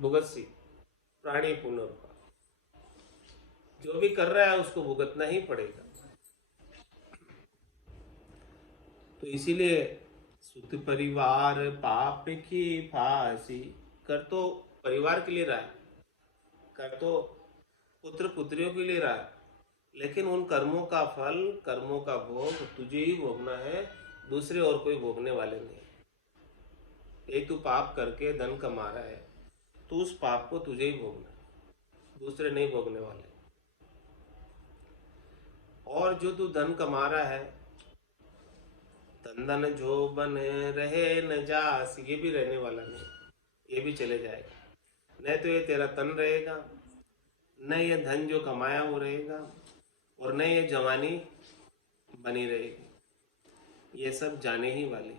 भुगत सी, प्राणी पुनर्वास। जो भी कर रहा है उसको भुगतना ही पड़ेगा। तो इसीलिए सुत परिवार पाप की फांसी। कर तो परिवार के लिए रहा है, कर तो पुत्र पुत्रियों के लिए रहा है, लेकिन उन कर्मों का फल, कर्मों का भोग तुझे ही भोगना है, दूसरे और कोई भोगने वाले नहीं। एक तू पाप करके धन कमा रहा है तो उस पाप को तुझे ही भोगना है, दूसरे नहीं भोगने वाले। और जो तू धन कमा रहा है, तन जो बन रहे न जास, ये भी रहने वाला नहीं, ये भी चले जाएगा। न तो ये तेरा तन रहेगा, न ये धन जो कमाया वो रहेगा, और न ये जवानी बनी रहेगी, ये सब जाने ही वाली।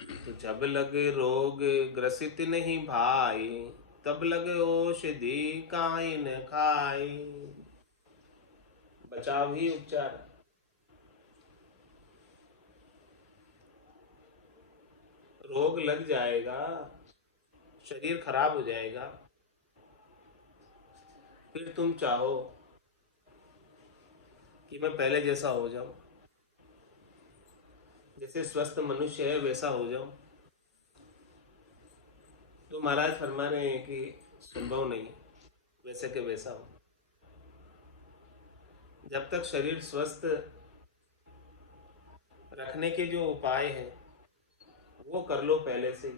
तो जब लगे रोग ग्रसित नहीं भाई, तब लगे औषधि काई न खाई। बचाव ही उपचार। रोग लग जाएगा, शरीर खराब हो जाएगा, फिर तुम चाहो कि मैं पहले जैसा हो जाऊं, जैसे स्वस्थ मनुष्य है वैसा हो जाऊं, तो महाराज फरमा रहे हैं कि संभव नहीं, वैसे के वैसा हो। जब तक शरीर स्वस्थ रखने के जो उपाय हैं वो कर लो पहले से ही,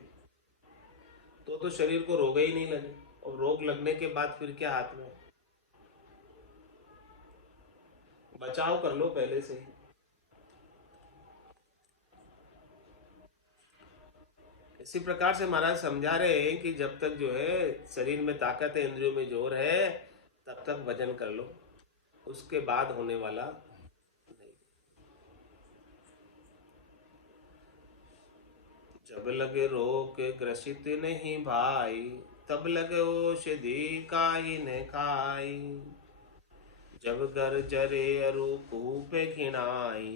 तो शरीर को रोग ही नहीं लगे। और रोग लगने के बाद फिर क्या हाथ में, बचाव कर लो पहले से ही। इसी प्रकार से महाराज समझा रहे हैं कि जब तक जो है शरीर में ताकत है, इंद्रियों में जोर है, तब तक भजन कर लो, उसके बाद होने वाला नहीं। जब लगे रोग ग्रसित नहीं भाई, तब लगे औषधि काई न खाई। जब घर जरे अरु कूप घिनाई,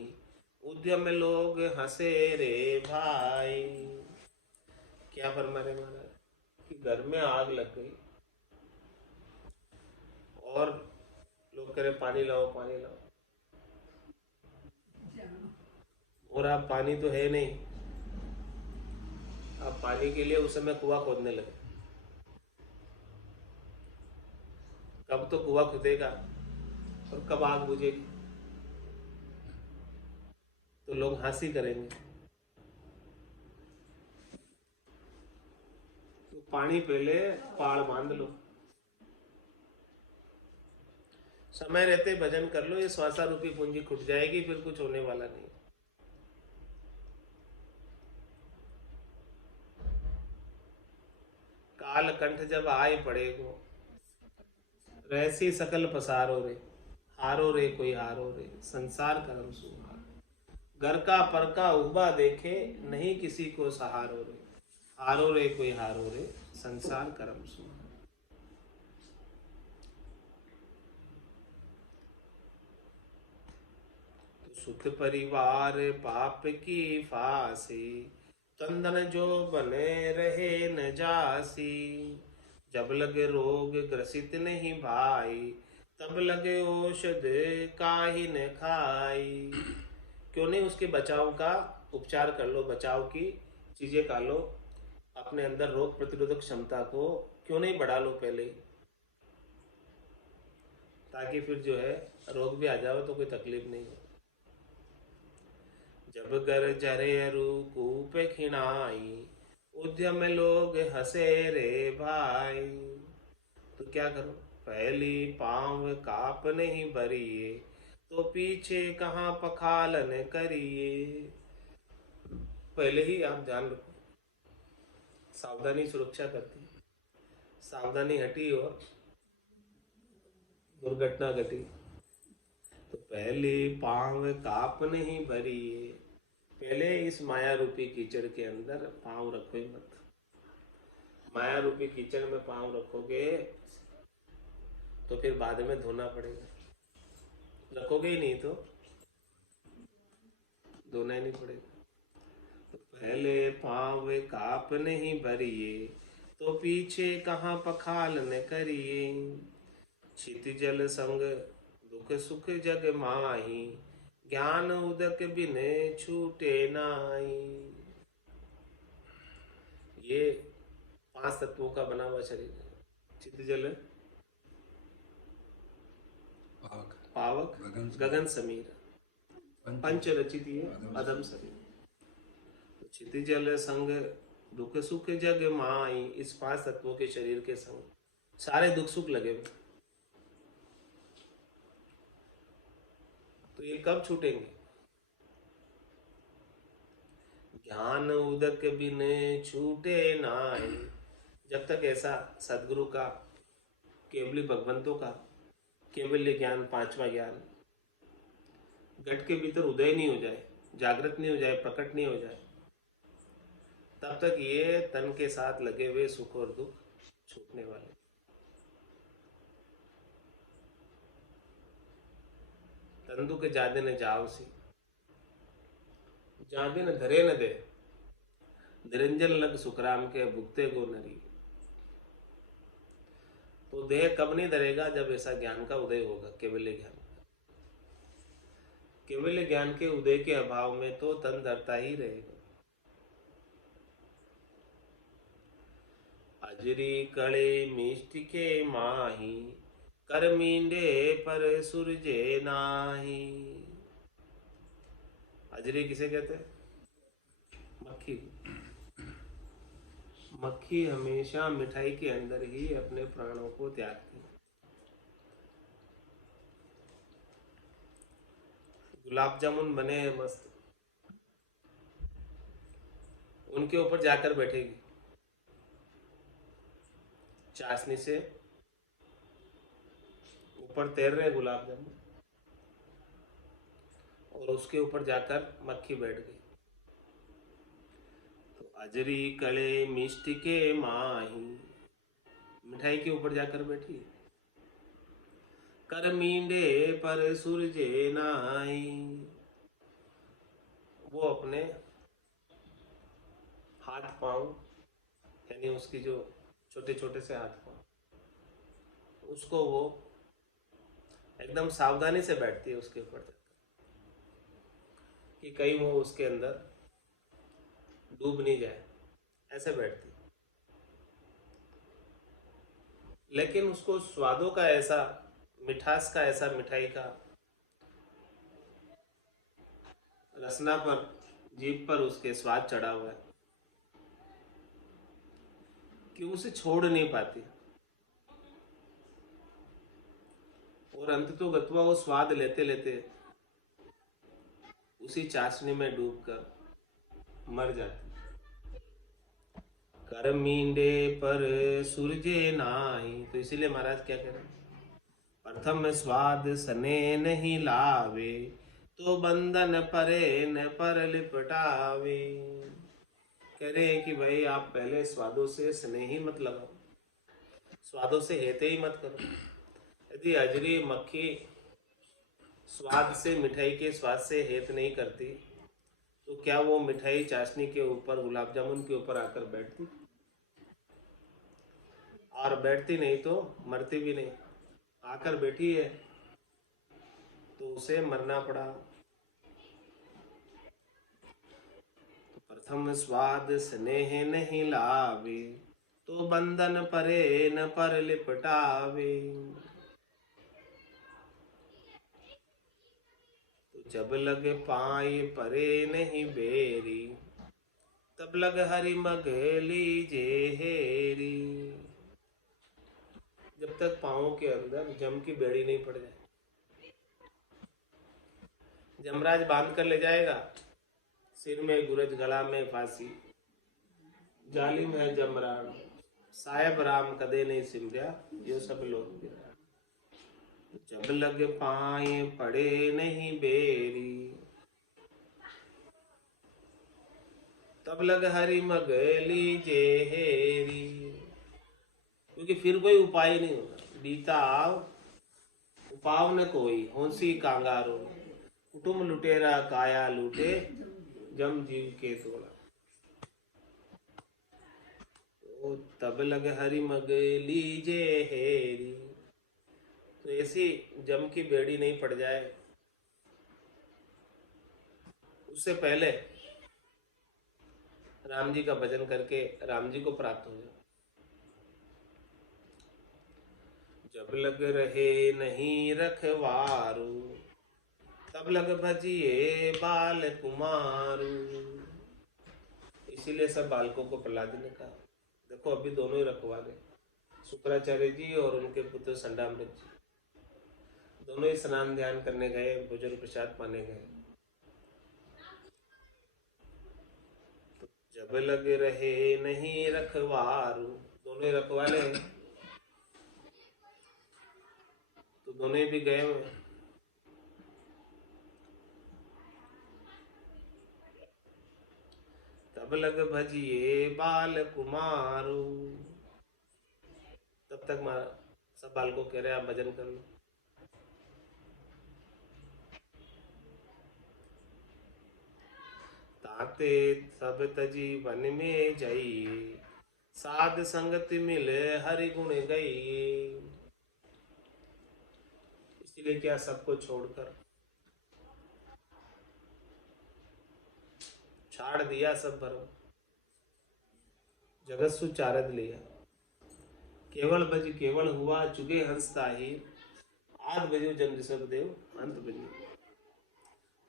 उद्यम लोग हंसे रे भाई। क्या फरमा रहे महाराज कि घर में आग लग गई और लोग कह रहे पानी लाओ पानी लाओ, और आप पानी तो है नहीं, आप पानी के लिए उस समय कुआं खोदने लगे। कब तो कुआं खुदेगा और कब आग बुझेगी, तो लोग हंसी करेंगे। तो पानी पहले पाड़ बांध लो, समय रहते भजन कर लो, ये श्वासा रूपी पूंजी खुट जाएगी, फिर कुछ होने वाला नहीं। काल कंठ जब आए पड़ेगो, रहसी सकल पसारो रे, हारो रे कोई हारो रे, संसार करम सुहार। घर का पर का उबा देखे, नहीं किसी को सहारो रे, हारो रे कोई हारो रे, संसार करम सुहार। तो सुख परिवार पाप की फांसी, तंदन जो बने रहे न जासी। जब लगे रोग ग्रसित नहीं भाई, तब लगे औषध काहि न खाई। क्यों नहीं उसके बचाव का उपचार कर लो, बचाव की चीजें खा लो, अपने अंदर रोग प्रतिरोधक क्षमता को क्यों नहीं बढ़ा लो पहले ही, ताकि फिर जो है रोग भी आ जाओ तो कोई तकलीफ नहीं हो। जब गर जरे अरु कूप खिनाई, उद्यम लोग हंसे रे भाई। तो क्या करो, पहली पांव काप नहीं भरिए, तो पीछे कहाँ पखालन करिए। पहले ही आप ध्यान रखो, सावधानी सुरक्षा करती, सावधानी हटी और दुर्घटना घटी। तो पहले पांव काप नहीं भरिए, पहले इस माया रूपी कीचड़ के अंदर पांव रखो ही मत। माया रूपी कीचड़ में पांव रखोगे तो फिर बाद में धोना पड़ेगा, रखोगे ही नहीं तो धोना ही नहीं पड़ेगा। पहले पाँव काप नहीं भरिए, तो पीछे कहाँ पखाल न करिए। क्षितिजल संग दुख सुख जग माही, ज्ञान उदक बिन छूटे नाई। ये 5 तत्वों का बना हुआ शरीर है। क्षितिजल, पावक, गगन समीर, पंच रचित ये अधम शरीर। तो क्षितिजल संग दुख सुख जग माई, इस 5 तत्वों के शरीर के संग सारे दुख सुख लगे हुए। तो ये कब छूटेंगे? ज्ञान उदक बिन छूटे नाई। जब तक ऐसा सदगुरु का, केवली भगवंतों का केवल्य ज्ञान, 5वां ज्ञान घट के भीतर उदय नहीं हो जाए, जागृत नहीं हो जाए, प्रकट नहीं हो जाए, तब तक ये तन के साथ लगे हुए सुख और दुख छूटने वाले। तन दुख जादे न जाव सी, जादे न धरे न दे, निरंजन लग सुखराम के भुगते गो नरी। तो देह कब नहीं धरेगा? जब ऐसा ज्ञान का उदय होगा, केवल्य ज्ञान। केवल्य ज्ञान के उदय के अभाव में तो तन धरता ही रहेगा। अजरी कड़े मिष्ट के माही, कर मींडे पर सुरजे नाही। अजरी किसे कहते हैं? मक्खी। मक्खी हमेशा मिठाई के अंदर ही अपने प्राणों को त्यागती है। गुलाब जामुन बने हैं मस्त, उनके ऊपर जाकर बैठेगी, चाशनी से ऊपर तैर रहे गुलाब जामुन, और उसके ऊपर जाकर मक्खी बैठ गई। तो अजरी कले मिष्ट के माही, मिठाई के ऊपर जाकर बैठी। कर मींडे पर सूरजे नाई, वो अपने हाथ पांव, यानी उसकी जो छोटे छोटे से हाथ पांव, उसको वो एकदम सावधानी से बैठती है उसके ऊपर जाकर, कि कहीं वो उसके अंदर डूब नहीं जाए, ऐसे बैठती। लेकिन उसको स्वादों का ऐसा, मिठास का ऐसा, मिठाई का रसना पर, जीभ पर उसके स्वाद चढ़ा हुआ है कि उसे छोड़ नहीं पाती। और अंत तो गत्वा वो स्वाद लेते लेते उसी चाशनी में डूबकर मर जाती। कर मींडे पर सूरजे नाही, तो इसीलिए महाराज क्या कह रहे हैं? प्रथम स्वाद सने नहीं लावे, तो बंधन परे न पर लिपटावे। कह रहे हैं कि भाई आप पहले स्वादों से स्नेह ही मत लगाओ, स्वादों से हेते ही मत करो। यदि अजरी मक्खी स्वाद से, मिठाई के स्वाद से हेत नहीं करती, तो क्या वो मिठाई चाशनी के ऊपर, गुलाब जामुन के ऊपर आकर बैठती? और बैठती नहीं तो मरती भी नहीं। आकर बैठी है तो उसे मरना पड़ा। तो प्रथम स्वाद स्नेह नहीं लावे, तो बंधन परे न पर लिपटावे। तो जब लग पाए परे नहीं बेरी, तब लग हरि मग लीजे हेरी। जब तक पांवों के अंदर जम की बेड़ी नहीं पड़ जाए, जमराज बांध कर ले जाएगा, सिर में गुरज गला में फांसी, जालिम है जमरान साहेब राम कदे नहीं सिमरिया, यो सब लोग गिरा। जब लग पाए पड़े नहीं बेरी, तब लग हरि मग लीजे हेरी। क्योंकि फिर कोई उपाय नहीं होगा। बीता आव उपाव न कोई, होंसी कांगारो, कुटुम लुटेरा काया लूटे, जम जीव के तोड़ा। ओ तब लग हरि मग लीजे हेरी। तो ऐसी जम की बेड़ी नहीं पड़ जाए, उससे पहले राम जी का भजन करके राम जी को प्राप्त हो जाए। जब लग रहे नहीं रखवारू, तब लग भजिए बाल कुमारू। इसीलिए सब बालकों को प्रहलाद ने कहा, देखो अभी दोनों ही रखवाले, शुक्राचार्य जी और उनके पुत्र संडामृत जी, दोनों ही स्नान ध्यान करने गए, भोजन प्रसाद पाने गए। तो जब लग रहे नहीं रखवारू, दोनों ही रखवाले हैं, तो दोनों ही भी गए हुए। तब लग भजिए बाल कुमारू। तब तक सब बालकों कह रहे आप भजन कर लो। ताते सब तजी वन में जाइए, साध संगति मिले हरि गुण गई। इसलिए क्या सबको छोड़कर छाड़ दिया सब भरम, जगत सु चारद लिया। केवल भज केवल हुआ चुगे हंस ताही, आद बजो जन ऋषभ देव अंत बजो।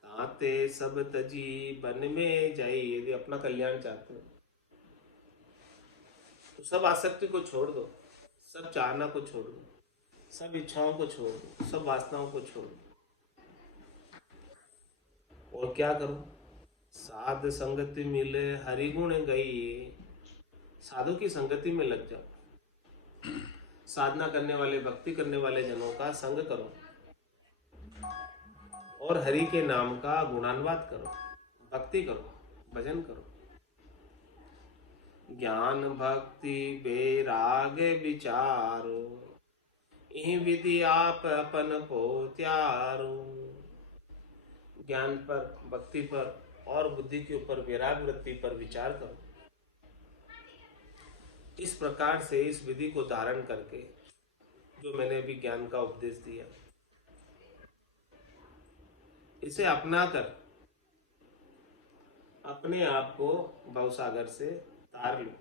ताते सब तजी वन में जाई। यदि अपना कल्याण चाहते हो तो सब आसक्ति को छोड़ दो, सब चाहना को छोड़ दो, सब इच्छाओं को छोड़ दो, सब वासनाओं को छोड़ दो। और क्या करो? साध संगति मिले हरि गुण गई। साधु की संगति में लग जाओ, साधना करने वाले भक्ति करने वाले जनों का संग करो और हरि के नाम का गुणानुवाद करो, भक्ति करो, भजन करो। ज्ञान भक्ति बैराग विचारो, यही विधि आप अपन को त्यारो। ज्ञान पर, भक्ति पर और बुद्धि के ऊपर वैराग वृत्ति पर विचार करो। इस प्रकार से इस विधि को धारण करके जो मैंने अभी ज्ञान का उपदेश दिया, इसे अपनाकर अपने आप को भवसागर से तार लो।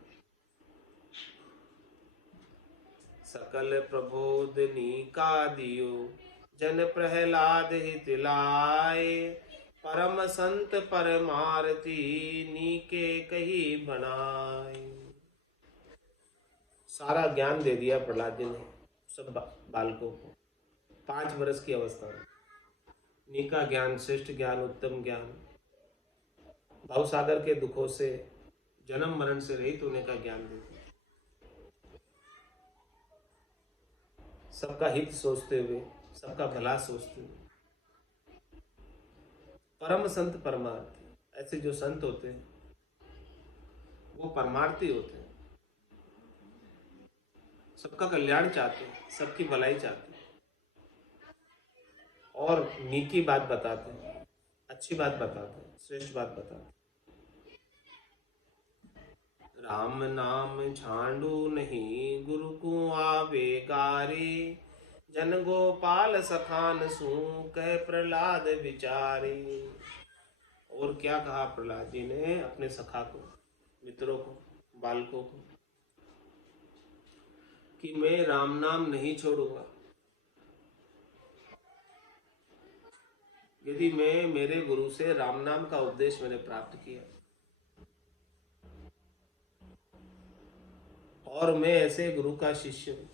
सकल प्रबोधनी का दियो, जन प्रहलाद हित लाए। परम संत परमारती, नीके कही बनाए। सारा ज्ञान दे दिया प्रहलाद जी ने सब बालकों को 5 वर्ष की अवस्था में। नीका ज्ञान, श्रेष्ठ ज्ञान, उत्तम ज्ञान, भवसागर के दुखों से, जन्म मरण से रहित होने का ज्ञान दे दिया। सबका हित सोचते हुए, सबका भला सोचते हुए। परम संत परमार्थी, ऐसे जो संत होते हैं वो परमार्थी होते हैं, सबका कल्याण चाहते हैं, सबकी भलाई चाहते हैं और नीकी बात बताते हैं, अच्छी बात बताते हैं, श्रेष्ठ बात बताते हैं। राम नाम छांडू नहीं, गुरु को आवे गारे। जन गोपाल सखान सू, कह प्रहलाद विचारे। और क्या कहा प्रहलाद जी ने अपने सखा को, मित्रों को, बालकों को, कि मैं राम नाम नहीं छोड़ूंगा। यदि मैं, मेरे गुरु से राम नाम का उपदेश मैंने प्राप्त किया और मैं ऐसे गुरु का शिष्य हूं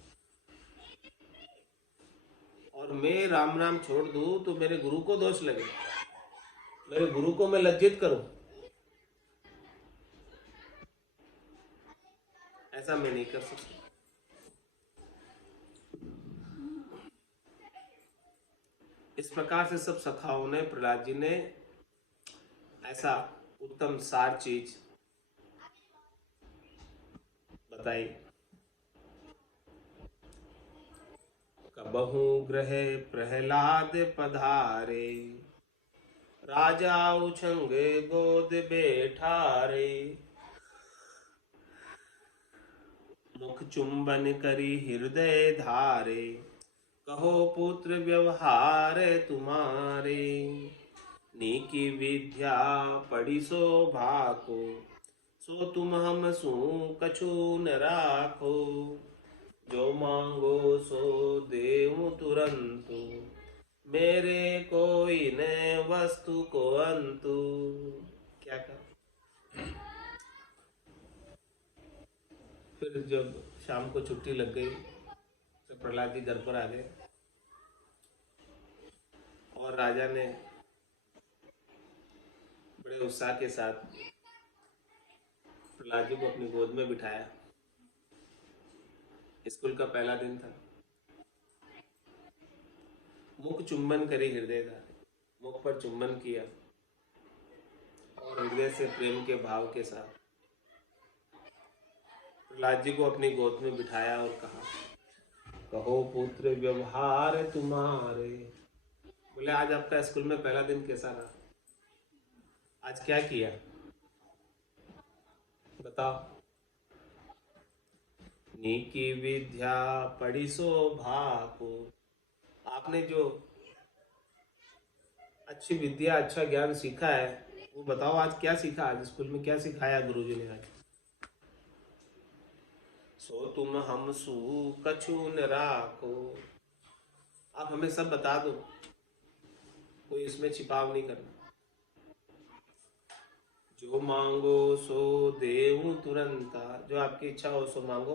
और मैं राम नाम छोड़ दूं तो मेरे गुरु को दोष लगे, मेरे गुरु को मैं लज्जित करूं, ऐसा मैं नहीं कर सकता। इस प्रकार से सब सखाओं ने, प्रहलाद जी ने ऐसा उत्तम सार चीज बताई। कबहू ग्रह प्रहलाद पधारे, राजा उछंगे गोद बैठारे। मुख चुंबन करी हृदय धारे, कहो पुत्र व्यवहार तुम्हारे। नीकी विद्या पढ़ी सो भाको, सो तुम हम सू कछु न राखो। जो मांगो सो देऊं तुरंतु, मेरे कोई न वस्तु को अंतु। क्या कर। फिर जब शाम को छुट्टी लग गई तो प्रहलाद जी घर पर आ गए और राजा ने बड़े उत्साह के साथ प्रहलाद जी को अपनी गोद में बिठाया। स्कूल का पहला दिन था। मुख चुंबन करी हृदय था, मुख पर चुंबन किया और हृदय से प्रेम के भाव के साथ प्रहलाद जी को अपनी गोद में बिठाया और कहा, कहो पुत्र व्यवहार तुम्हारे। बोले आज आपका स्कूल में पहला दिन कैसा रहा, आज क्या किया बताओ। नीकी विद्या पढ़ी सो भाको, आपने जो अच्छी विद्या अच्छा ज्ञान सीखा है वो बताओ, आज क्या सीखा, आज स्कूल में क्या सिखाया गुरुजी ने आज। सो तुम हम सू कछु न राखो, आप हमें सब बता दो, कोई इसमें छिपाव नहीं करना। जो मांगो सो देऊं तुरंता, जो आपकी इच्छा हो सो मांगो,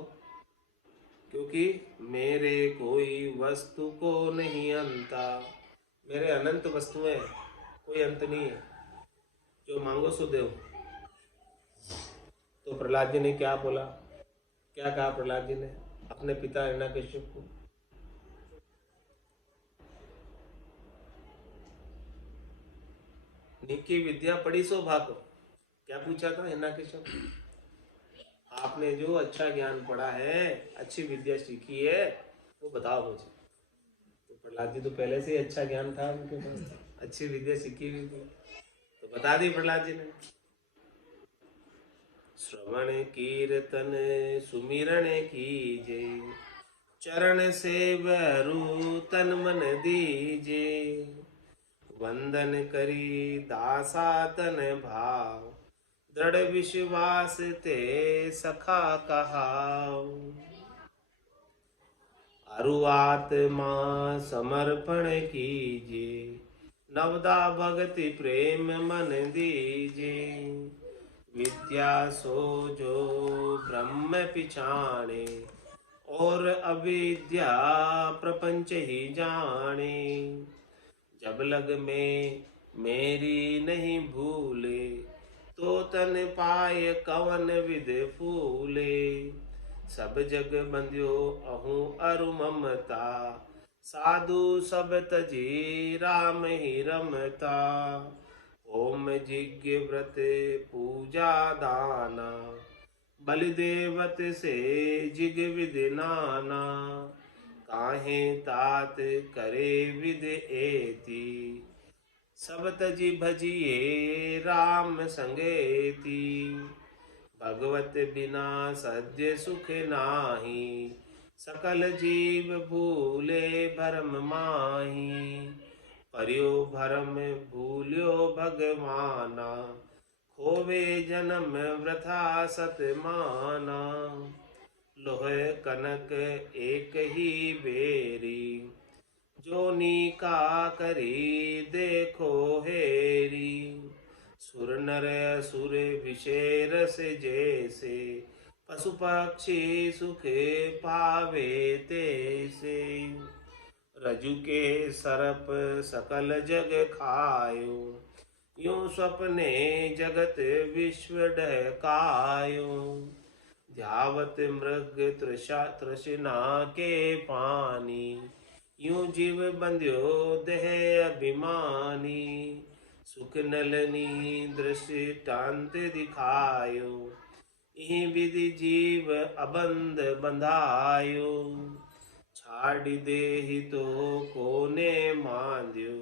क्योंकि मेरे कोई वस्तु को नहीं अंता, मेरे अनंत वस्तुएं कोई अंत नहीं है, जो मांगो सो देव। तो प्रहलाद जी ने क्या बोला, क्या कहा प्रहलाद जी ने अपने पिता हिरण्यकश्यप को, निकी विद्या पढ़ी सो भाको। क्या पूछा था हिरण्यकश्यप, आपने जो अच्छा ज्ञान पढ़ा है, अच्छी विद्या सीखी है, वो बताओ मुझे। तो प्रहलाद जी तो पहले से ही अच्छा ज्ञान था उनके पास, अच्छी विद्या सीखी हुई थी, तो बता दी प्रहलाद जी ने। श्रवण कीर्तन सुमिरन कीजे, चरण सेवरु तन मन दीजे। वंदन करी दासा तन भाव, दृढ़ विश्वास ते सखा कहाव। अरु आत्मा समर्पण कीजे, नवदा भक्ति प्रेम मन दीजे। विद्या सो जो ब्रह्म पिछाणे, और अविद्या प्रपंच ही जाने। जब लग में मेरी नहीं भूले, तो तन पाए कवन विध फूले। सब जग बंध्यो अहूँ अरु ममता, साधु सब तजी राम ही रमता। ओम जिज्ञ व्रत पूजा दाना, बलिदेवत से जिग विध नाना। काहे तात करे विध एति, सब तजी भजिए राम संगेति। भगवत बिना सद्य सुख नाही, सकल जीव भूले भरम माही। परियो भरम भूल्यो भगवाना, खोवे जन्म वृथा सत माना। लोहे कनक एक ही बेरी, जोनी का करी देखो हेरी। सुर नर असुर विषय से जैसे, पशु पक्षी सुख पावे तैसे। रजु के सरप सकल जग खायो, यूं स्वप्ने जगत विश्व डहकायो। ध्यावत मृग तृष्णा के पानी, यूं जीव बंध्यो देह अभिमानी। सुख नलनी दृष्टांत दिखायो, इहि विधि जीव अबंध बंधायो। छाड़ी देहि तो कोने मांद्यो,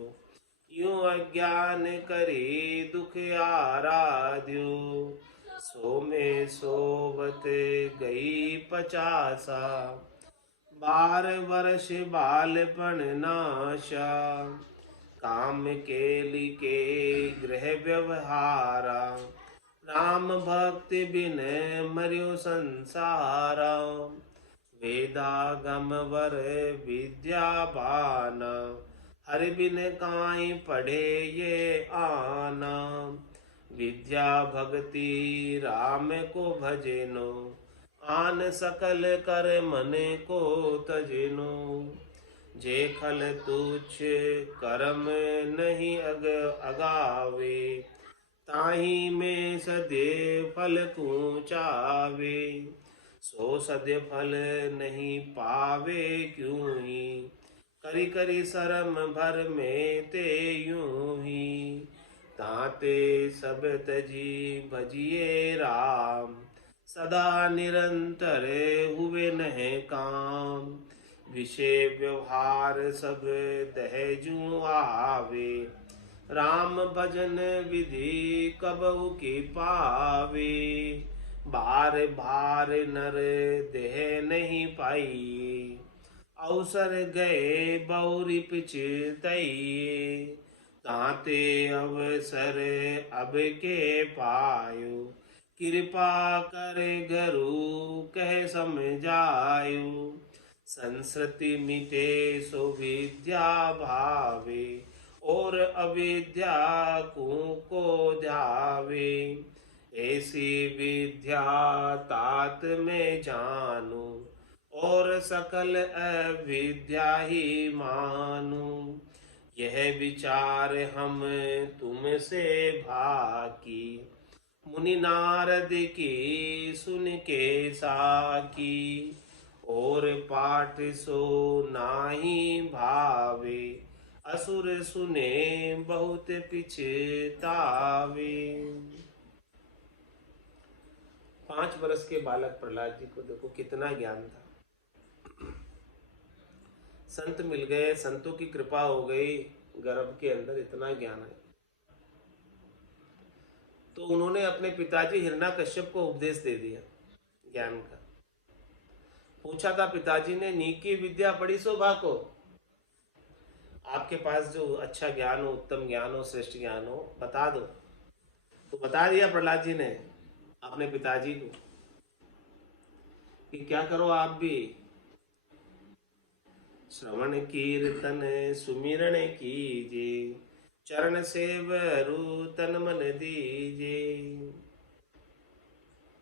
यूं अज्ञान करी दुख आराध्यो। सो में सोवत गई 50। 12 वर्ष बालपन नाशा। काम केली के गृह व्यवहारा। राम भक्ति बिन मर्यो संसारा। वेदागम वर विद्यावान। हरि बिन काई पढ़े ये आना। विद्या भक्ति राम को भजनो। आन सकल कर मन को तजनो। जे खल तुच्छ कर्म नहीं अगावे। ताही में सदे फल पूचावे। सो सदे फल नहीं पावे क्यों ही। करी करी शरम भर में ते यूं ही। ताते सब तजी भजिए राम। सदा निरंतर हुए नह काम। विषय व्यवहार सब दहजू आवे। राम भजन विधि कबहु की पावे। बार बार नर देह नहीं पाई। अवसर गए बहुरी पिछतइए। ताते अवसर अब के पायो। कृपा करे गुरु कह समझायो। संस्कृति मिटे सो विद्या भावे। और अविद्या को ध्यावे। ऐसी विद्या तात में जानू। और सकल अविद्या ही मानू। यह विचार हम तुमसे भाकी। मुनि नारद की सुन के साकी। और पाठ सो नाही भावे। असुर सुने बहुत पिछतावे। 5 वर्ष के बालक प्रहलाद जी को देखो कितना ज्ञान था। संत मिल गए, संतों की कृपा हो गई, गर्भ के अंदर इतना ज्ञान है। तो उन्होंने अपने पिताजी हिरण्याकश्यप को उपदेश दे दिया ज्ञान का। पूछा था पिताजी ने, नीकी विद्या पढ़ी सो भाको। आपके पास जो अच्छा ज्ञान हो, उत्तम ज्ञान हो, श्रेष्ठ ज्ञान हो, बता दो। तो बता दिया प्रहलाद जी ने अपने पिताजी को कि क्या करो आप भी। श्रवण कीर्तन सुमिरन कीजे। चरण सेवरु तन मन दीजे।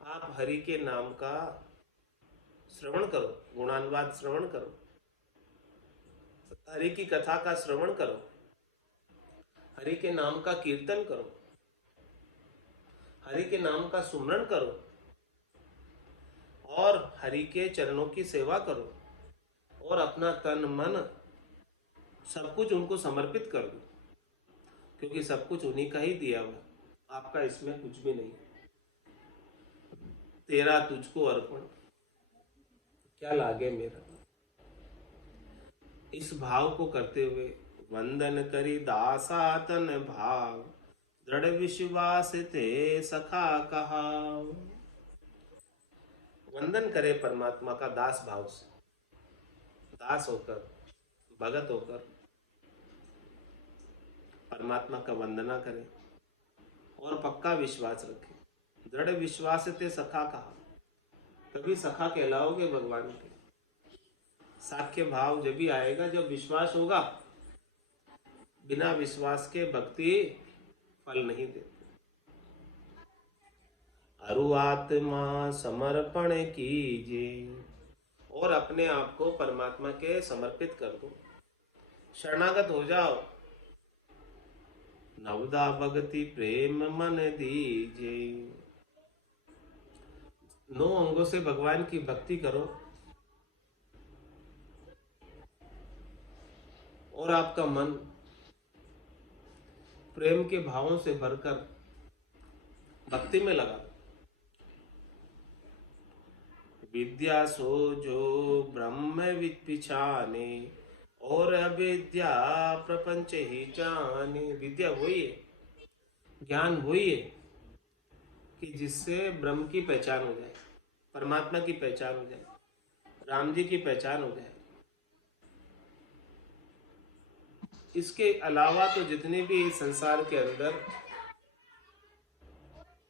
आप हरि के नाम का श्रवण करो, गुणानुवाद श्रवण करो, हरि की कथा का श्रवण करो, हरि के नाम का कीर्तन करो, हरि के नाम का सुमरन करो और हरि के चरणों की सेवा करो और अपना तन मन सब कुछ उनको समर्पित कर दो, क्योंकि सब कुछ उन्हीं का ही दिया हुआ, आपका इसमें कुछ भी नहीं। तेरा तुझको अर्पण, क्या लागे मेरा। इस भाव को करते हुए वंदन करी दासा तन भाव। दृढ़ विश्वास ते सखा कहा। वंदन करे परमात्मा का दास भाव से, दास होकर, भगत होकर परमात्मा का वंदना करें और पक्का विश्वास रखें। दृढ़ विश्वास ते सखा कहा, कभी सखा कहलाओगे भगवान के। साख्य भाव जब भी आएगा जब विश्वास होगा। बिना विश्वास के भक्ति फल नहीं देती। अरु आत्मा समर्पण कीजिए और अपने आप को परमात्मा के समर्पित कर दो, शरणागत हो जाओ। नवदा भक्ति प्रेम मन दीजिए। 9 अंगों से भगवान की भक्ति करो और आपका मन प्रेम के भावों से भरकर भक्ति में लगा। विद्या सो जो ब्रह्म पिछाने और अविद्या प्रपंच ही जाने। विद्या वही है, ज्ञान वही है, कि जिससे ब्रह्म की पहचान हो जाए, परमात्मा की पहचान हो जाए, राम जी की पहचान हो जाए। इसके अलावा तो जितने भी इस संसार के अंदर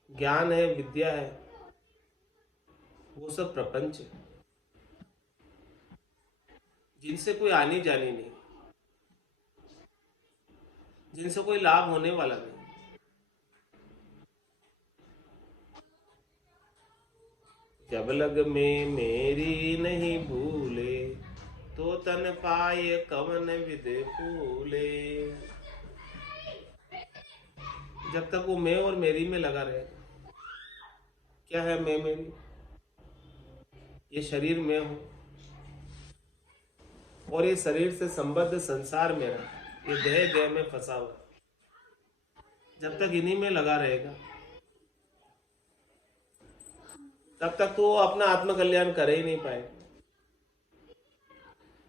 ज्ञान है, विद्या है, वो सब प्रपंच है, जिनसे कोई आनी जानी नहीं, जिनसे कोई लाभ होने वाला नहीं। जब लग में मेरी नहीं भूले, तो तन पाए कवन विद फूले। जब तक वो मैं और मेरी में लगा रहेगा। क्या है मैं मेरी? ये शरीर में हूं और ये शरीर से संबद्ध संसार मेरा, ये देह देह में फंसा हुआ। जब तक इन्हीं में लगा रहेगा तब तक तो वो अपना आत्मकल्याण कर ही नहीं पाएगा,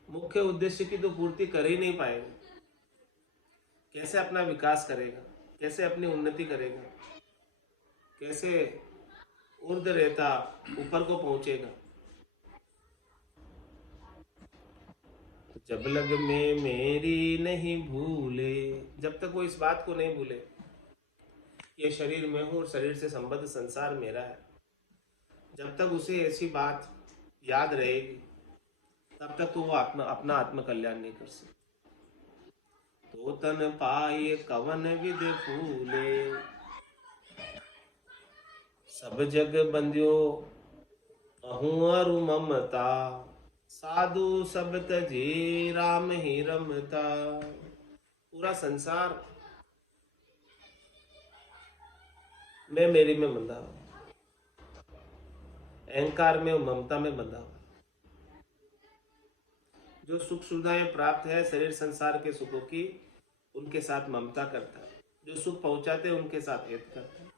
मुख्य उद्देश्य की तो पूर्ति कर ही नहीं पाएगा। कैसे अपना विकास करेगा, कैसे अपनी उन्नति करेगा, कैसे ऊर्ध रहता ऊपर को पहुंचेगा। जब लग में मेरी नहीं भूले, जब तक वो इस बात को नहीं भूले ये शरीर में हूं और शरीर से संबद्ध संसार मेरा है, जब तक उसे ऐसी बात याद रहेगी तब तक तो वो अपना आत्म कल्याण नहीं कर सकता। तो तन पाए कवन विद फूले, सब जग बंध्यो अहूँ अरु ममता, साधु सब तजी राम ही रमता। पूरा संसार मैं मेरी में बंधा हुआ, अहंकार में और ममता में बंधा हुआ। जो सुख सुविधाएं प्राप्त है शरीर संसार के सुखों की, उनके साथ ममता करता है, जो सुख पहुंचाते हैं उनके साथ हेत करता है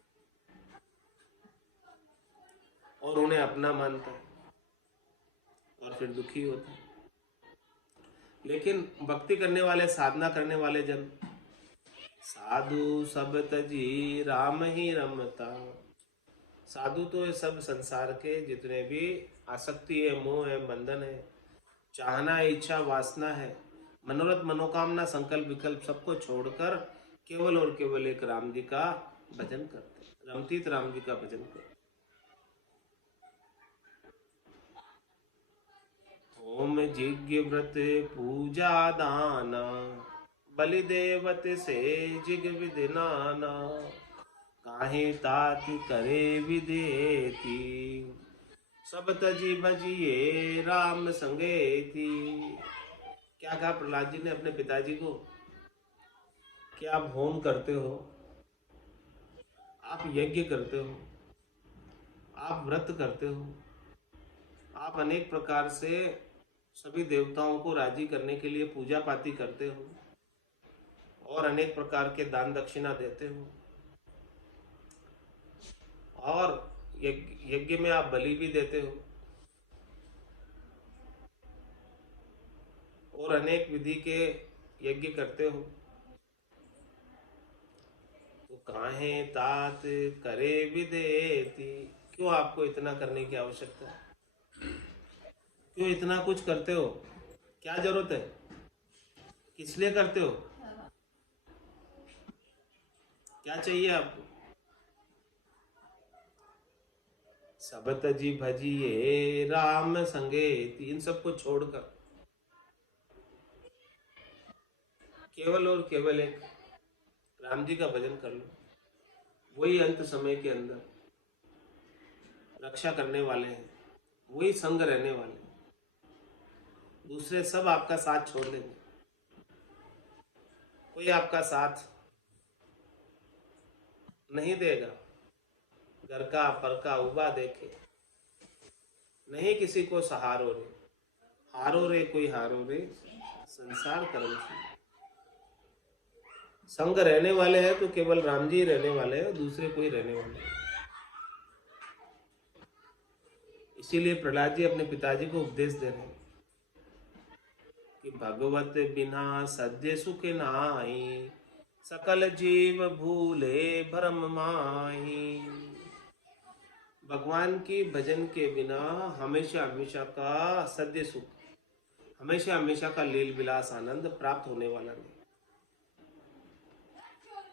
और उन्हें अपना मानता है और फिर दुखी होता है। लेकिन भक्ति करने वाले, साधना करने वाले जन, साधु सब तजी राम ही रमता। साधु तो ये सब संसार के जितने भी आसक्ति है, मोह है, बंधन है, चाहना है, इच्छा वासना है, मनोरथ मनोकामना संकल्प विकल्प सबको छोड़कर केवल और केवल एक राम जी का भजन करते, रमतीत राम जी का भजन करते। ओम जिज्ञ व्रत पूजा दाना, बलि देवत से जिग विधि नाना, काहे तात करे विदेती, सब तजी भजिए राम संगेती। क्या कहा प्रहलाद जी ने अपने पिताजी को कि आप होम करते हो, आप यज्ञ करते हो, आप व्रत करते हो, आप अनेक प्रकार से सभी देवताओं को राजी करने के लिए पूजा पाती करते हो और अनेक प्रकार के दान दक्षिणा देते हो और यज्ञ में आप बलि भी देते हो और अनेक विधि के यज्ञ करते हो, तो काहे तात करे विदेती, क्यों आपको इतना करने की आवश्यकता है? क्यों इतना कुछ करते हो? क्या जरूरत है? किस लिए करते हो? क्या चाहिए आपको? सब तजी भजिए राम संगे, इन सबको छोड़कर केवल और केवल एक राम जी का भजन कर लो। वही अंत समय के अंदर रक्षा करने वाले हैं, वही संग रहने वाले हैं, दूसरे सब आपका साथ छोड़ देंगे। कोई आपका साथ नहीं देगा, घर का पर का उबा देखे, नहीं किसी को सहारो रे, हारो रे कोई हारो रे, संसार कर्म से। संग रहने वाले हैं तो केवल राम जी रहने वाले हैं, दूसरे कोई रहने वाले हैं। इसीलिए प्रहलाद जी अपने पिताजी को उपदेश दे रहे हैं कि भगवत बिना सद्य सुख नाहि, सकल जीव भूले भरम माहि। भगवान की भजन के बिना हमेशा हमेशा का सद्य सुख, हमेशा हमेशा का लील विलास आनंद प्राप्त होने वाला नहीं।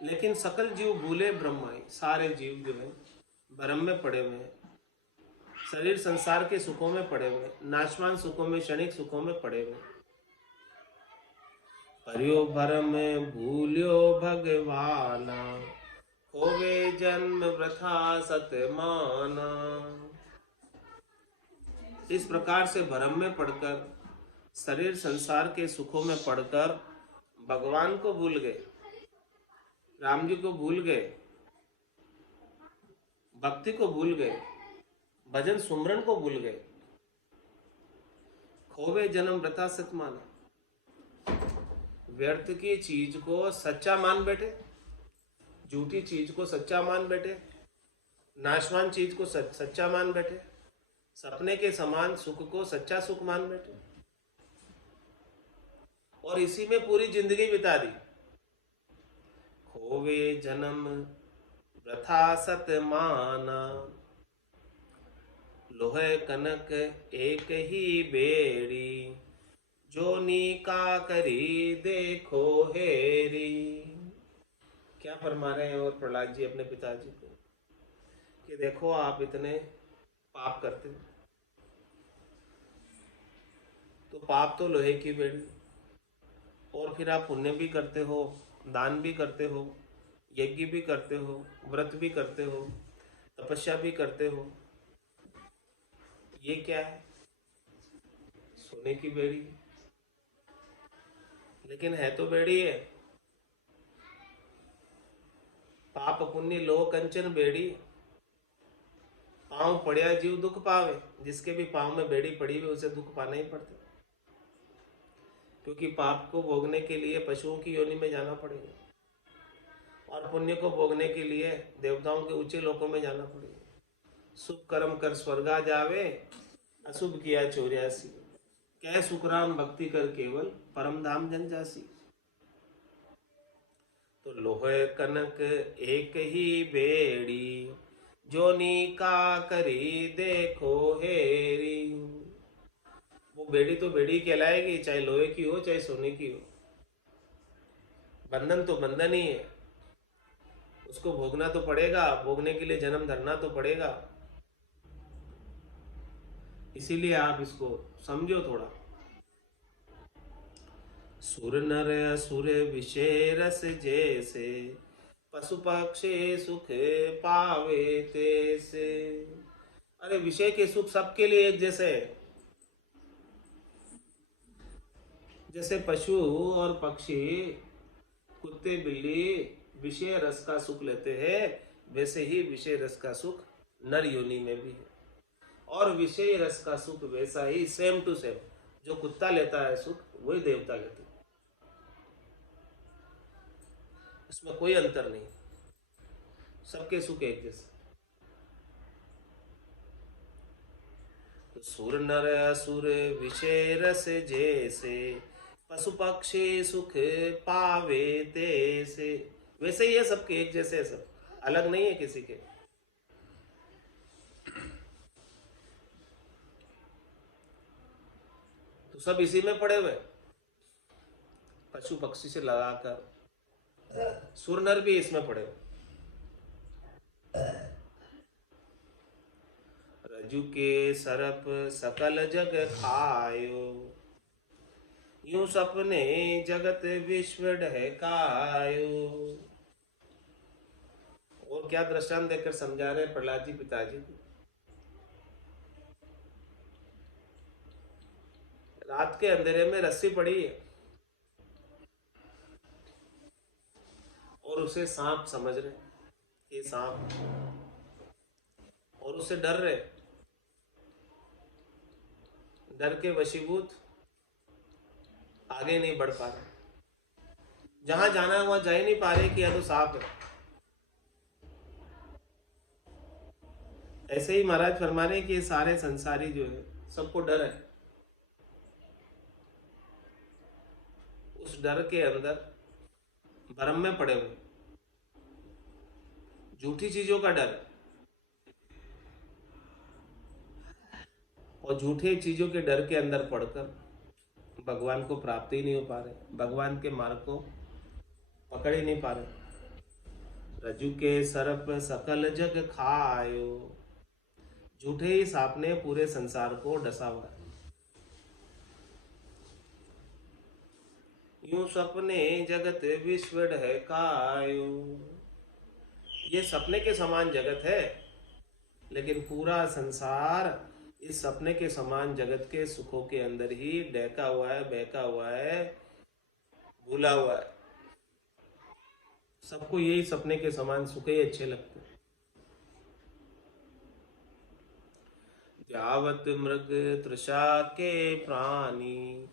लेकिन सकल जीव भूले ब्रह्माई, सारे जीव जो है भ्रम में पड़े हुए हैं, शरीर संसार के सुखों में पड़े हुए, नाशवान सुखों में, क्षणिक सुखों में पड़े हुए। परियो भरम भूल्यो भगवाना, होवे जन्म वृथा सत माना। इस प्रकार से भ्रम में पड़कर, शरीर संसार के सुखों में पड़कर भगवान को भूल गए, राम जी को भूल गए, भक्ति को भूल गए, भजन सुमरन को भूल गए। खोवे जन्म वृथा सत माना, व्यर्थ की चीज को सच्चा मान बैठे, झूठी चीज को सच्चा मान बैठे, नाशवान चीज को सच्चा मान बैठे, सपने के समान सुख को सच्चा सुख मान बैठे और इसी में पूरी जिंदगी बिता दी। खोवे जन्म वृथा सत माना, लोहे कनक एक ही बेड़ी, जोनी का करी देखो हेरी। क्या फरमा रहे हैं और प्रहलाद जी अपने पिताजी को कि देखो आप इतने पाप करते हो, तो पाप तो लोहे की बेड़ी, और फिर आप पुण्य भी करते हो, दान भी करते हो, यज्ञ भी करते हो, व्रत भी करते हो, तपस्या भी करते हो, ये क्या है? सोने की बेड़ी, लेकिन है तो बेड़ी है। पाप पुण्य लोह कंचन बेड़ी, पांव पड़िया जीव दुख पावे। जिसके भी पांव में बेड़ी पड़ी हुई उसे दुख पाना ही पड़ता, क्योंकि पाप को भोगने के लिए पशुओं की योनि में जाना पड़ेगा और पुण्य को भोगने के लिए देवताओं के ऊंचे लोकों में जाना पड़ेगा। शुभ कर्म कर स्वर्गा जावे, अशुभ किया 84, कह सुखराम भक्ति कर केवल परम धाम जन जासी। तो लोहे कनक एक ही बेड़ी, जोनी का करी देखो हेरी। वो बेड़ी तो बेड़ी कहलाएगी, चाहे लोहे की हो चाहे सोने की हो। बंधन तो बंधन ही है, उसको भोगना तो पड़ेगा, भोगने के लिए जन्म धरना तो पड़ेगा। इसीलिए आप इसको समझो थोड़ा। सुर नर असुर विषय रस जैसे, पशु पक्षी सुख पावे तैसे। अरे विषय के सुख सबके लिए एक जैसे है। जैसे पशु और पक्षी, कुत्ते बिल्ली विषय रस का सुख लेते हैं, वैसे ही विषय रस का सुख नर योनि में भी है। और विषय रस का सुख वैसा ही सेम टू सेम, जो कुत्ता लेता है सुख वही देवता लेते हैं, इसमें कोई अंतर नहीं, सबके सुख एक जैसे। तो सुर नर असुर विषय रस जैसे, पशु पक्षी सुख पावे तैसे। वैसे ही है, सबके एक जैसे है, सब अलग नहीं है किसी के। तो सब इसी में पड़े हुए, पशु पक्षी से लगाकर सुर नर भी इसमें पड़े हुए। रज्जु के सरप सकल जग खायो, यूं सपने जगत विश्व ढहकायो। और क्या दृष्टांत देकर समझा रहे प्रहलाद जी पिताजी को। रात के अंधेरे में रस्सी पड़ी है और उसे सांप समझ रहे, ये सांप, और उसे डर रहे, डर के वशीभूत आगे नहीं बढ़ पा रहे, जहां जाना है वहां जा ही नहीं पा रहे कि यह तो सांप है। ऐसे ही महाराज फरमा रहे कि ये सारे संसारी जो है सबको डर है, उस डर के अंदर भ्रम में पड़े हुए, झूठी चीजों का डर, और झूठे चीजों के डर के अंदर पड़कर भगवान को प्राप्त ही नहीं हो पा रहे, भगवान के मार्ग को पकड़ ही नहीं पा रहे। रज्जु के सर्प सकल जग खायो, झूठे ही सांप ने पूरे संसार को डसा हुआ है। यूं सपने जगत विश्व ढहकायो, ये सपने के समान जगत है, लेकिन पूरा संसार इस सपने के समान जगत के सुखों के अंदर ही डहका हुआ है, बहका हुआ है, भूला हुआ है। सबको यही सपने के समान सुख ही अच्छे लगते हैं। जावत मृग तृषा के प्राणी,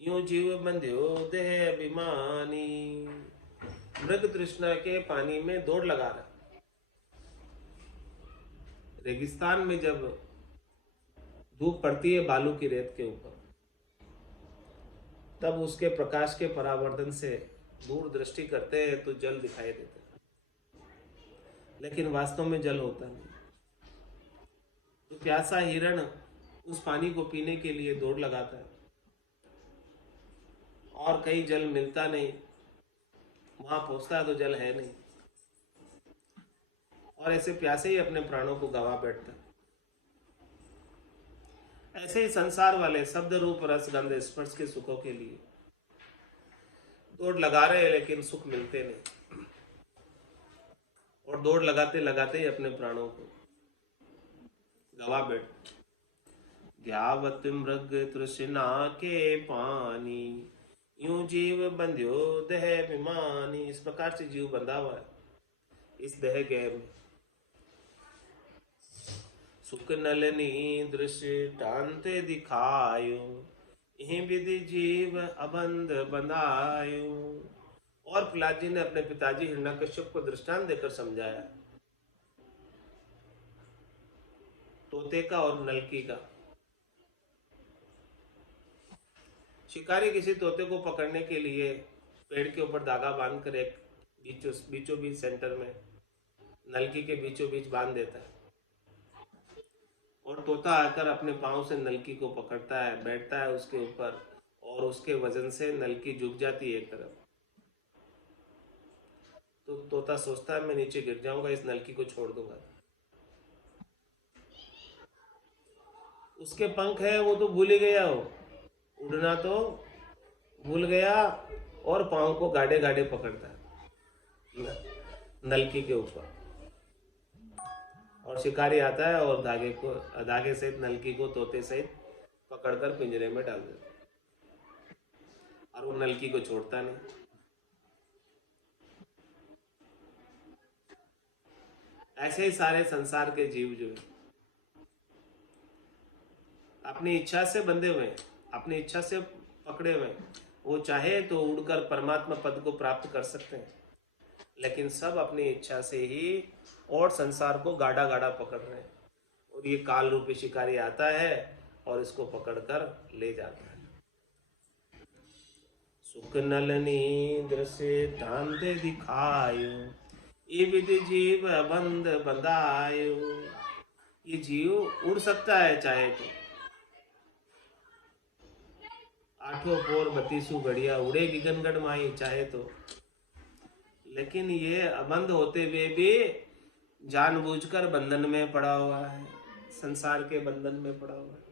यूं जीव बंध्यो देह अभिमानी। मृग तृष्णा के पानी में दौड़ लगा रहा। रेगिस्तान में जब धूप पड़ती है बालू की रेत के ऊपर, तब उसके प्रकाश के परावर्तन से दूर दृष्टि करते हैं तो जल दिखाई देता है, लेकिन वास्तव में जल होता नहीं। तो प्यासा हिरण उस पानी को पीने के लिए दौड़ लगाता है, और कहीं जल मिलता नहीं, वहां पहुंचता है तो जल है नहीं, और ऐसे प्यासे ही अपने प्राणों को गवा बैठता है। ऐसे ही संसार वाले शब्द रूप रस गंध स्पर्श के सुखों के लिए दौड़ लगा रहे हैं, लेकिन सुख मिलते नहीं, और दौड़ लगाते लगाते ही अपने प्राणों को गवा बैठ। ध्यावत मृग तृष्णा के पानी, यूं जीव बंध्यो देह अभिमानी। इस प्रकार से जीव बंधा हुआ है इस देह गेह में। सुख नलनी दृश्य टांते दिखायो, यही विधि जीव अबंध बंधायो। और प्रहलाद जी ने अपने पिताजी हिरण्यकश्यप को दृष्टांत देकर समझाया, तोते का और नलकी का। शिकारी किसी तोते को पकड़ने के लिए पेड़ के ऊपर धागा बांधकर एक बीचों बीच सेंटर में नलकी के बीचों बीच बांध देता है, और तोता आकर अपने पांव से नलकी को पकड़ता है, बैठता है उसके ऊपर, और उसके वजन से नलकी झुक जाती है एक तरफ। तो तोता सोचता है मैं नीचे गिर जाऊंगा, इस नलकी को छोड़ दूंगा। उसके पंख है वो तो भूल ही गया, हो उड़ना तो भूल गया, और पांव को गाड़े गाड़े पकड़ता है नलकी के ऊपर। और शिकारी आता है और धागे सहित नलकी को तोते सहित पकड़कर पिंजरे में डाल देता है, और वो नलकी को छोड़ता नहीं। ऐसे ही सारे संसार के जीव जो अपनी इच्छा से बंधे हुए, अपनी इच्छा से पकड़े हुए, वो चाहे तो उड़कर परमात्मा पद को प्राप्त कर सकते हैं, लेकिन सब अपनी इच्छा से ही और संसार को गाड़ा गाड़ा पकड़ रहे हैं। और ये काल रूपी शिकारी आता है और इसको पकड़कर ले जाता है। सुख नलनी दृश्य टांते दिखायो, ये विधि जीव बंद बंधायो। ये जीव उड़ सकता है चाहे तो, आठों पोर बत्तीसों घड़िया उड़ेगी गनगन माही चाहे तो, लेकिन ये अबंध होते हुए भी जानबूझकर बंधन में पड़ा हुआ है, संसार के बंधन में पड़ा हुआ है।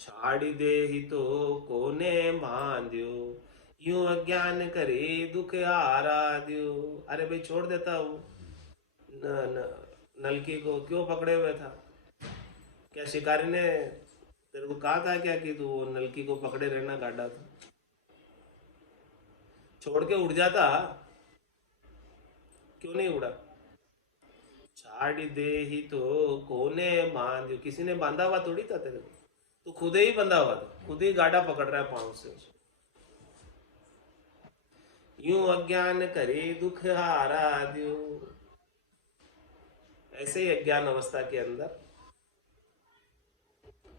छाड़ी दे ही तो कोने बांध्यो, यूं अज्ञान करे दुख आराध्यो। अरे भाई छोड़ देता हूँ नलकी को, क्यों पकड़े हुए था? क्या शिकारी ने तेरे को कहा था क्या कि तू नलकी को पकड़े रहना गाड़ा था? छोड़ के उड़ जाता, क्यों नहीं उड़ा? छाड़ी दे ही तो कोने बांध, किसी ने बांधा हुआ थोड़ी था तेरे को, तो खुद ही बंधा हुआ था, खुद ही गाड़ा पकड़ रहा है पांव से। यूं अज्ञान करे दुख हारा दियो, ऐसे ही अज्ञान अवस्था के अंदर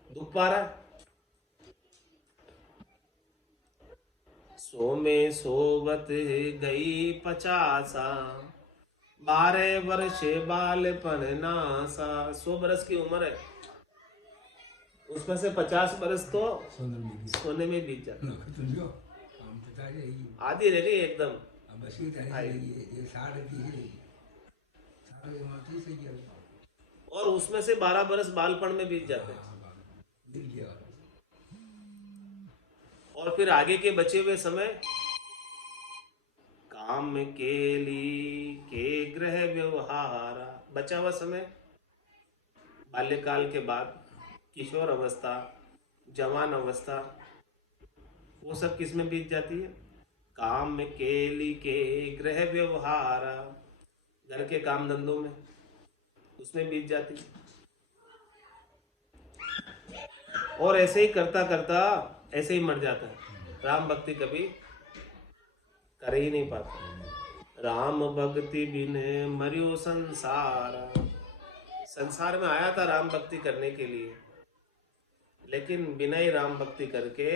दुख पा रहा है। सो में सोवत गई 50, 12 वर्षे बालपन नासा। 100 बरस की उम्र है, उसमें से 50 बरस तो सोने में बीत जाते, आधी रह गई एकदम। और उसमें से 12 बरस बालपन में बीत जाते हैं, और फिर आगे के बचे हुए समय काम केली के ग्रह व्यवहार, बचा हुआ समय बाल्यकाल के बाद किशोर अवस्था, जवान अवस्था, वो सब किस में बीत जाती है? काम केली के गृह व्यवहार, घर के काम धंधों में, उसमें बीत जाती है। और ऐसे ही करता करता ऐसे ही मर जाता है। राम भक्ति कभी कर ही नहीं पाता। राम भक्ति बिन मरियो संसार, संसार में आया था राम भक्ति करने के लिए, लेकिन बिना ही राम भक्ति करके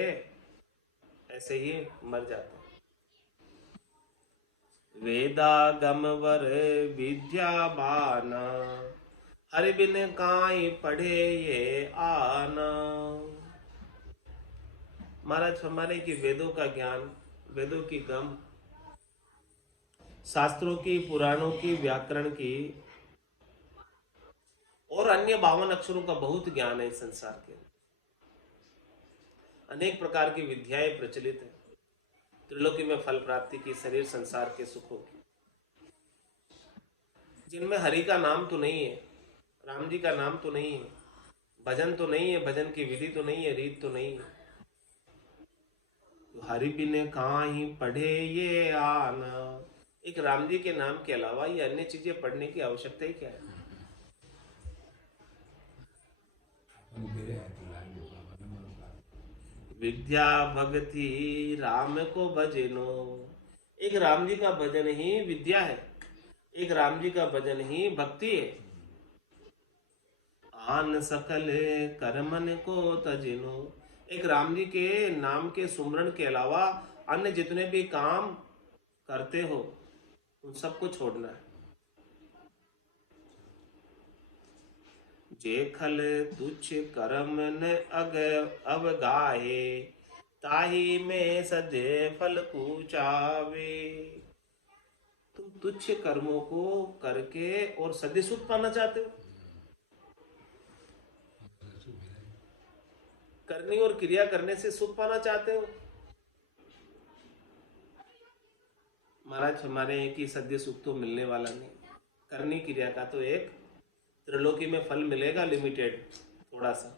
ऐसे ही मर जाता। वेदागम वर विद्यावान, हरि बिन काई पढ़े ये आना। महाराज हमारे की वेदों का ज्ञान, वेदों की गम, शास्त्रों की, पुराणों की, व्याकरण की और अन्य 52 अक्षरों का बहुत ज्ञान है इस संसार के। अनेक प्रकार की विद्याएं प्रचलित है, त्रिलोकी में फल प्राप्ति की, शरीर संसार के सुखों की, जिनमें हरि का नाम तो नहीं है, राम जी का नाम तो नहीं है, भजन तो नहीं है, भजन की विधि तो नहीं है, रीत तो नहीं है। तो हरि बिन काहीं पढ़े ये आना, एक राम जी के नाम के अलावा ये अन्य चीजें पढ़ने की आवश्यकता ही क्या है? विद्या भक्ति राम को भजनो, एक राम जी का भजन ही विद्या है, एक राम जी का भजन ही भक्ति है। आन सकल कर्मन को तजिनो, एक राम जी के नाम के सुमरण के अलावा अन्य जितने भी काम करते हो उन सबको छोड़ना है। जे खल तुच्छ कर्म न अग अवगाहे, ताही में सदे फल कूचावे। तुम तुच्छ कर्मों को करके और सदे सुख पाना चाहते हो, करनी और क्रिया करने से सुख पाना चाहते हो। महाराज हमारे हैं कि सद्य सुख तो मिलने वाला नहीं, करनी क्रिया का तो एक त्रिलोकी में फल मिलेगा लिमिटेड, थोड़ा सा,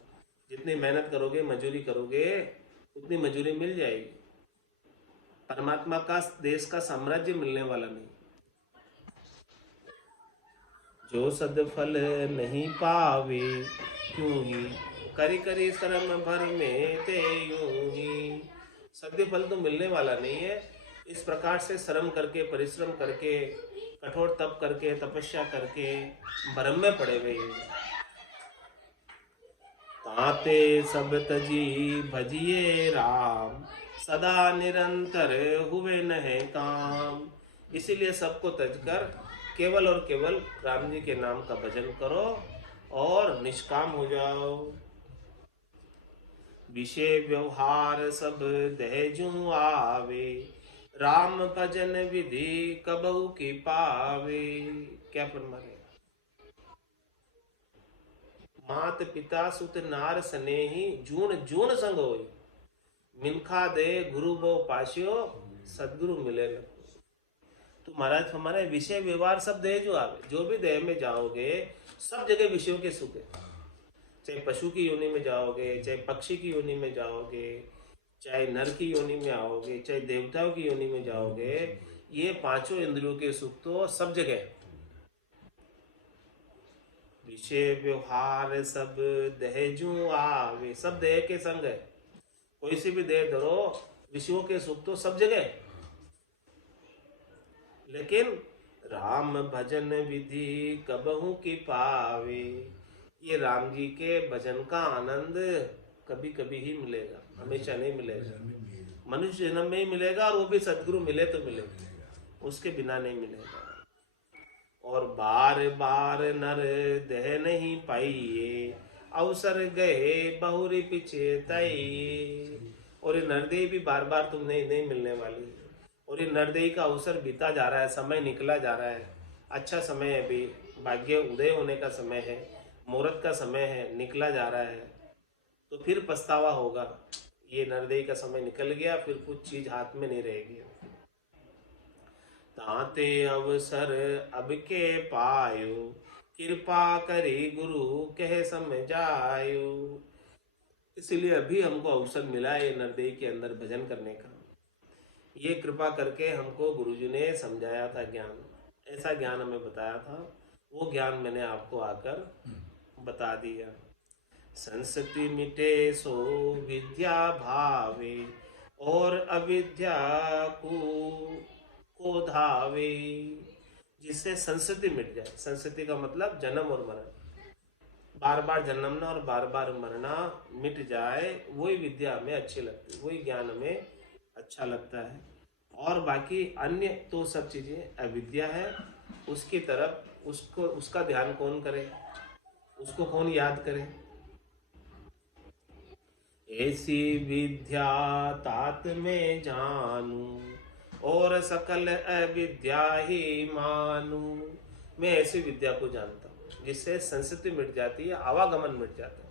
जितनी मेहनत करोगे, मजूरी करोगे, उतनी मजूरी मिल जाएगी। परमात्मा का देश का साम्राज्य मिलने वाला नहीं। जो सदफल नहीं पावे क्यों ही, करी करी श्रम भर में ते यूं ही। सद्य फल तो मिलने वाला नहीं है। इस प्रकार से श्रम करके, परिश्रम करके, कठोर तप करके, तपस्या करके भ्रम में पड़े हुए हैं। ताते सब तजी भजिए राम, सदा निरंतर हुए न है काम। इसीलिए सबको तजकर केवल और केवल राम जी के नाम का भजन करो और निष्काम हो जाओ। विषय व्यवहार सब दहजू आवे, राम भजन विधि कबहू की पावे। क्या फरमा रहे? मात पिता सुत नार स्नेही, जून जून संग होई, मिनखा दे गुरु बो पाशियो, सदगुरु मिले न। तो महाराज हमारे विषय व्यवहार सब देह जो आवे, जो भी देह में जाओगे सब जगह विषयों के सुख है। चाहे पशु की योनि में जाओगे, चाहे पक्षी की योनि में जाओगे, चाहे नर की योनि में आओगे, चाहे देवताओं की योनि में जाओगे, ये पांचों इंद्रियों के सुख तो सब जगह। विषय व्यवहार सब दहेजू आवे, सब देह के संग है। कोई सी भी देह धरो, विषयों के सुख तो सब जगह। लेकिन राम भजन विधि कबहू की पावे, ये राम जी के भजन का आनंद कभी कभी ही मिलेगा, हमेशा नहीं मिलेगा। मनुष्य जन्म में ही मिलेगा, और वो भी सदगुरु मिले तो मिलेगा, उसके बिना नहीं मिलेगा। और बार बार नर दह नहीं पाइए, अवसर गए बहुरी पीछे तई। और ये नरदेही भी बार बार तुम्हें नहीं मिलने वाली है। और ये नरदेही का अवसर बीता जा रहा है, समय निकला जा रहा है। अच्छा समय है अभी, भाग्य उदय होने का समय है, मुहूर्त का समय है, निकला जा रहा है। तो फिर पछतावा होगा, ये नरदेही का समय निकल गया, फिर कुछ चीज हाथ में नहीं रहेगी। ताते अवसर अब के पायो, कृपा करी गुरु कह समझायो। इसलिए अभी हमको अवसर मिला है नरदेही के अंदर भजन करने का। ये कृपा करके हमको गुरुजी ने समझाया था ज्ञान, ऐसा ज्ञान हमें बताया था, वो ज्ञान मैंने आपको आकर बता दिया। संस्कृति मिटे सो विद्या भावे, और अविद्या को धावे। जिससे संस्कृति मिट जाए, संस्कृति का मतलब जन्म और मरण, बार बार जन्मना और बार बार मरना मिट जाए, वही विद्या हमें अच्छी लगती है, वही ज्ञान हमें अच्छा लगता है। और बाकी अन्य तो सब चीजें अविद्या है, उसकी तरफ उसको उसका ध्यान कौन करे, उसको कौन याद करे। ऐसी विद्या तात में जानू, और सकल अविद्या ही मानू। मैं ऐसी विद्या को जानता हूँ जिससे संस्कृति मिट जाती है, आवागमन मिट जाता है।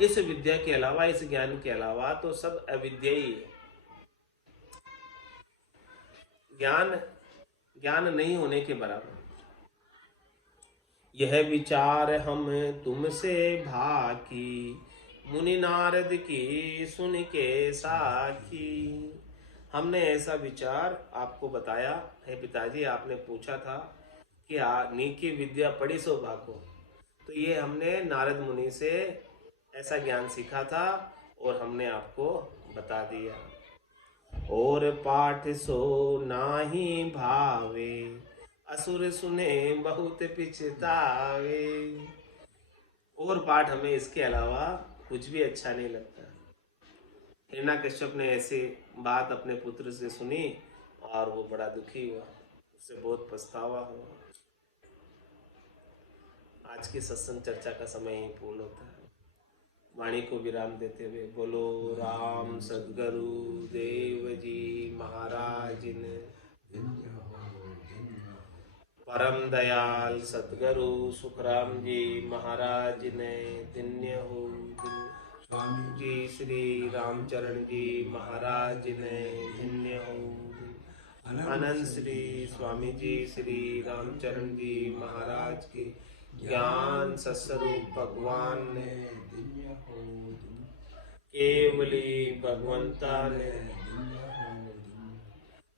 इस विद्या के अलावा, इस ज्ञान के अलावा तो सब अविद्या ही है। ज्ञान नहीं होने के बराबर। यह विचार हम तुमसे भाकी, मुनि नारद की सुन के साखी। हमने ऐसा विचार आपको बताया है पिताजी, आपने पूछा था कि नीकी विद्या पढ़ी सो भाको, तो ये हमने नारद मुनि से ऐसा ज्ञान सीखा था और हमने आपको बता दिया। और पाठ सो नाही भावे, असुर सुने बहुत पिछतावे। और पाठ हमें इसके अलावा कुछ भी अच्छा नहीं लगता। हिरण्यकश्यप ने ऐसी बात अपने पुत्र से सुनी और वो बड़ा दुखी हुआ, उससे बहुत पछतावा हुआ। आज की सत्संग चर्चा का समय ही पूर्ण होता है। वाणी को विराम देते हुए बोलो राम सद्गुरु देव जी महाराज ने, परम दयाल सद्गुरु सुखराम जी महाराज ने धन्य हो। स्वामी जी श्री रामचरण जी महाराज ने धन्य हो। अनंत श्री स्वामी जी श्री रामचरण जी महाराज के ज्ञान सस्वरूप भगवान ने धन्य हो। केवली भगवंता ने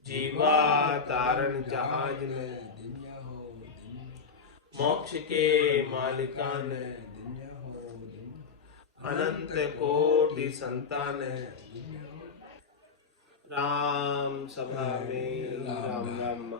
जीवा तारण जहाज ने, मोक्ष के मालिका ने, अनंत कोटि संतान है। राम सभा में राम राम।